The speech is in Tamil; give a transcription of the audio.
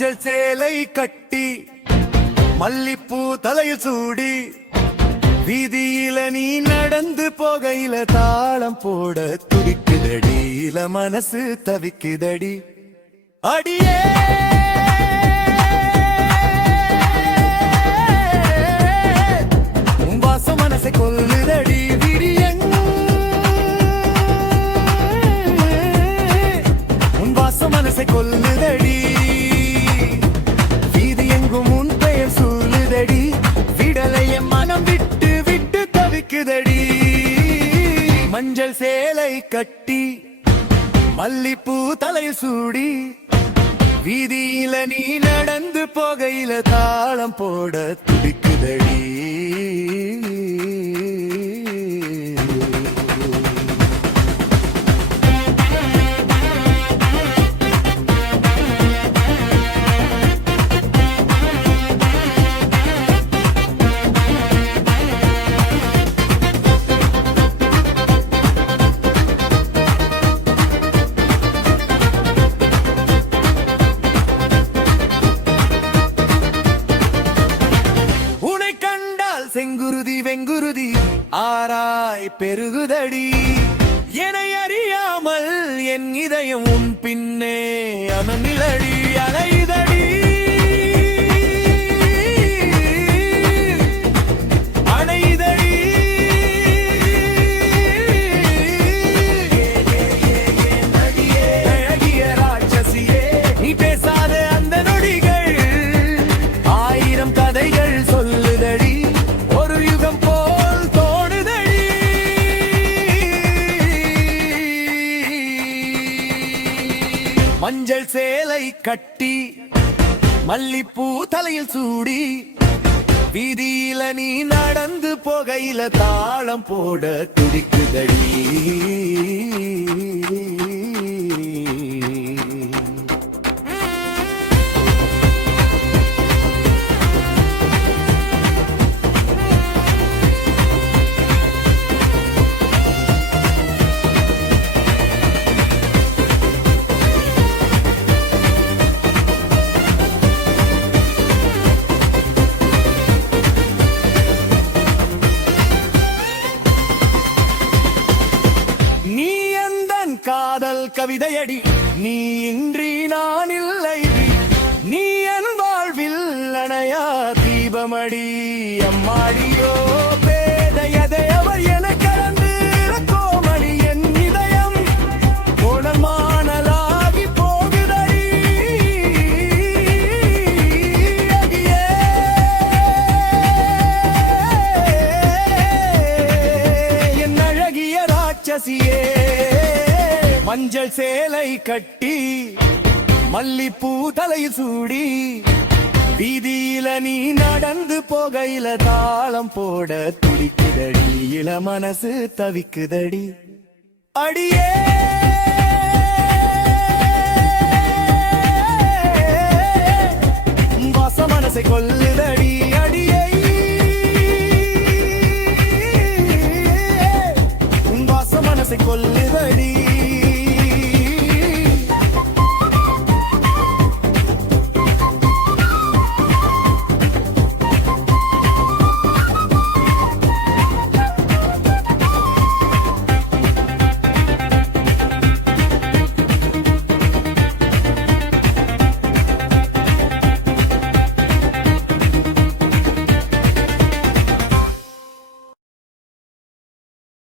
மஞ்சள் சேலை கட்டி மல்லிப்பூ தலையில் சூடி வீதியில நீ நடந்து போகையில தாளம் போட துடிக்குதடி இல மனசு தவிக்குதடி அடியே உன் வாசம் மனசை கொல்லுதடி விரியங் உன் வாசம் மனசை கொல்லுதடி வீதி எங்கும் உன் பெயர் சொல்லுதடி விடலைய மனம் விட்டு விட்டு தவிக்குதடி மஞ்சள் சேலை கட்டி மல்லிப்பூ தலையில் சூடி வீதியில நீ நடந்து போகையில தாளம் போட துடிக்குதடி செங்குருதி வெங்குருதி ஆராய் பெருகுதடி என அறியாமல் என் இதயம் உன் பின்னே அமர்நிலடி அலைதடி அணைதடி அழகிய ராட்சசியே நீ பேசாத அந்த நொடிகள் ஆயிரம் கதைகள் சொல்லுதடி மஞ்சள் சேலை கட்டி மல்லிப்பூ தலையில் சூடி வீதியில நீ நடந்து போகையில தாளம் போட துடிக்குதடி காதல் கவிதையடி நீ இன்றி நான் இல்லை நீ என் வாழ்வில் அணையா தீபமடி அம்மாடியோ பேதையதை அவர் என கலந்து கோமணி என் இதயம் கோணமானலாகி போகுதடி அடியே என் அழகிய ராட்சசியே மஞ்சள் சேலை கட்டி மல்லிப்பூ தலையில் சூடி வீதியில நீ நடந்து போகையில தாளம் போட துடிக்குதடி இள மனசு தவிக்குதடி அடியே வாச மனசை கொல்லுதடி அடியே வாச மனசை கொல்லு